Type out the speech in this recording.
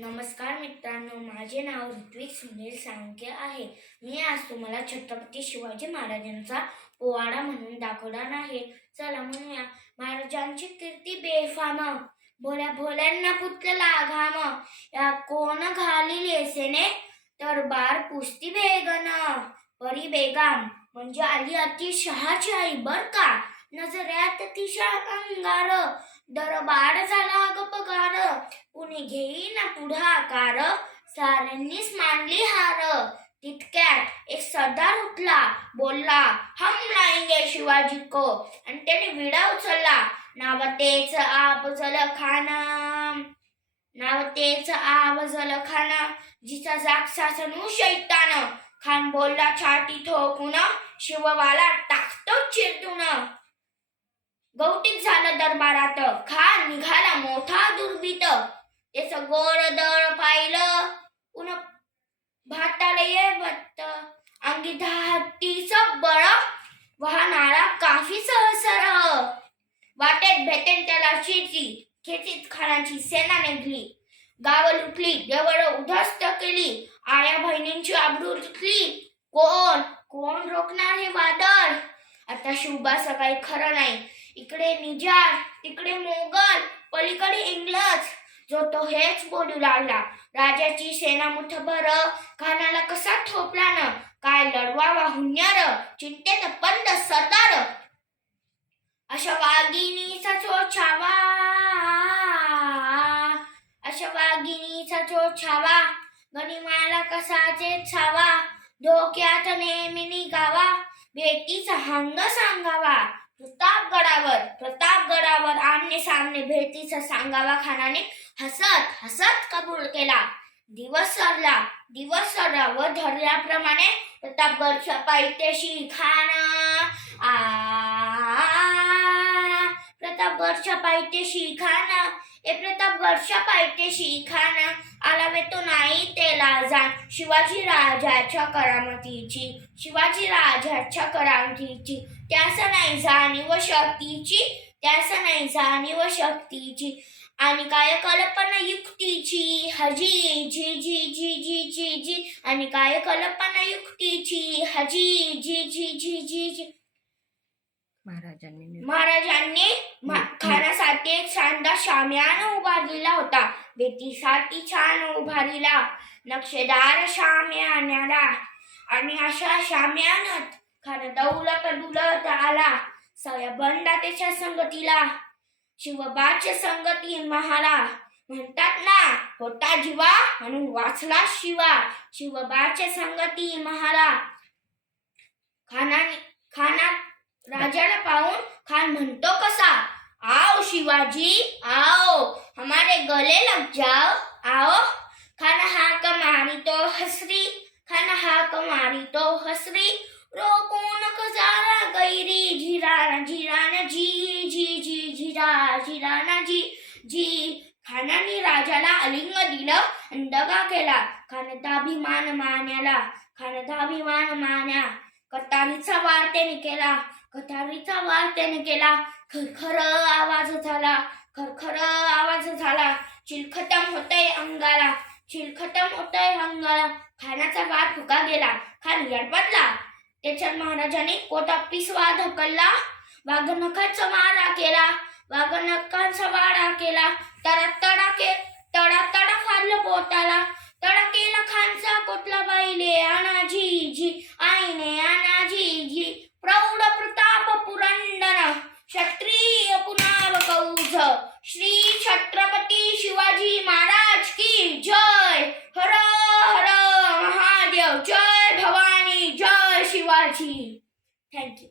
नमस्कार मित्रांनो माझे नाव ऋत्विक सुनील सांके आहे. मी आज तुम्हाला छत्रपती शिवाजी महाराजांचा पोवाडा म्हणून दाखवणार आहे. चला म्हणूया महाराजांची कीर्ती बेफाम भोल्या भोल्यांना पुतला घाम या कोण घाली तर बार पुस्ती बेगन परी बेगाम. म्हणजे आली अति शहाची आई बर का? नजऱ्यात तिच्या अंगार दरबार झाला ग पगार. कुणी घेईन पुढाकार? साऱ्यांनीच मानली हार. तितक्यात एक सरदार उठला. बोलला हम लाएंगे शिवाजी को. आणि त्याने विडा उचलला. नाव तेच आबजल खाना नाव तेच आबजल खाना जिचा जाग सासनू शैतान. खान बोलला छाती ठोकून शिववाला टाकतो चिरतून गौटिक झालं दरबारात. खान निघाला मोठा दुर्बीत. त्याच गोर दळ पाहिलं. पुन्हा भाताला ये भत्त अंगी हत्तीच बळ. वाहणारा काफी सहसर. वाटेत भेटेन त्याला शेती. खेचीत खानाची सेना निघली गाव लुटली देवळ उद्ध्वस्त केली. आया बहिणींची आबरू लुटली कोण? कोण रोखणार हे वादळ? आता शिवबा सकाळी खरं नाही. इकडे निजार तिकडे मोगल पलीकडे इंग्लज. जो तो हेच बोलू लागला. राजाची सेना मुठभर खानाला कसा ठोपला न? काय लढवावा हुन्यार चिंतेत पंद सरदार. अशा वाघिणीचा चो छावा अशा वाघिणीचा चो छावा गनिमाला कसाचे छावा धोक्यात नेहमी गावा भेटीचा हंग सांगावा. प्रतापगडावर प्रतापगडावर आमने सामने भेटीचा सांगावा खानाने हसत हसत कबूल केला. दिवस सरला दिवस सरला व धरल्याप्रमाणे प्रतापगडच्या पायथ्याशी खाना आ प्रतापगडच्या पायथ्याशी खाना ए प्रतापगडच्या पायथ्याशी खाना आलावे तो नाही ते जाण शिवाजी राजाच्या करामतीची शिवाजी राजाच्या करामतीची त्यास नाही जाणीव शक्तीची त्यास नाही जाणीव शक्तीची. आणि काय कल्पना युक्तीची हजी जी जी जी जी जी जी. आणि काय कल्पना युक्तीची हजी जी जी जी जी जी. महाराजांनी महाराजांनी खानासाठी एक शानदार शामियाना उभारलेला होता. बेटीसाठी छान उभारलेला नक्षेदार शामियान्याला आणि अशा शामियानात खान दौलत डुलत आला. सया बंदा त्याच्या संगतीला. शिवबाच्या संगती महाला. म्हणतात ना होता जीवा म्हणून वाचला शिवा. शिवबाच्या संगती महाला. खानाने खानात राजाला पाहून खान म्हणतो कसा? आओ शिवाजी आओ हमारे गले लग जाओ आओ. खाना हाक मारी तो हसरी खाना हाक मारी तो हसरी. रोको नको गैरी झिराना झिराना जी जी जी झिरा झिराना जी जी. खानाने राजाला अलिंग दिलं आणि दगा केला. खानदाभिमान मान्याला खानदाभिमान मान्या. कतारीचा वार त्याने केला. कटारीचा वार त्याने केला. खरखर आवाज झाला. खरखर आवाज झाला. चिलखतम होतय अंगाला. चिलखतम होतय अंगाला. खानाचा वार फुका गेला. खान यडपडला त्याच्यात महाराजाने कोटा पिसवा ढकलला. वाघनखाचा वारा केला. वाघनखांचा वारा केला. तर तडा के spirituality. Thank you.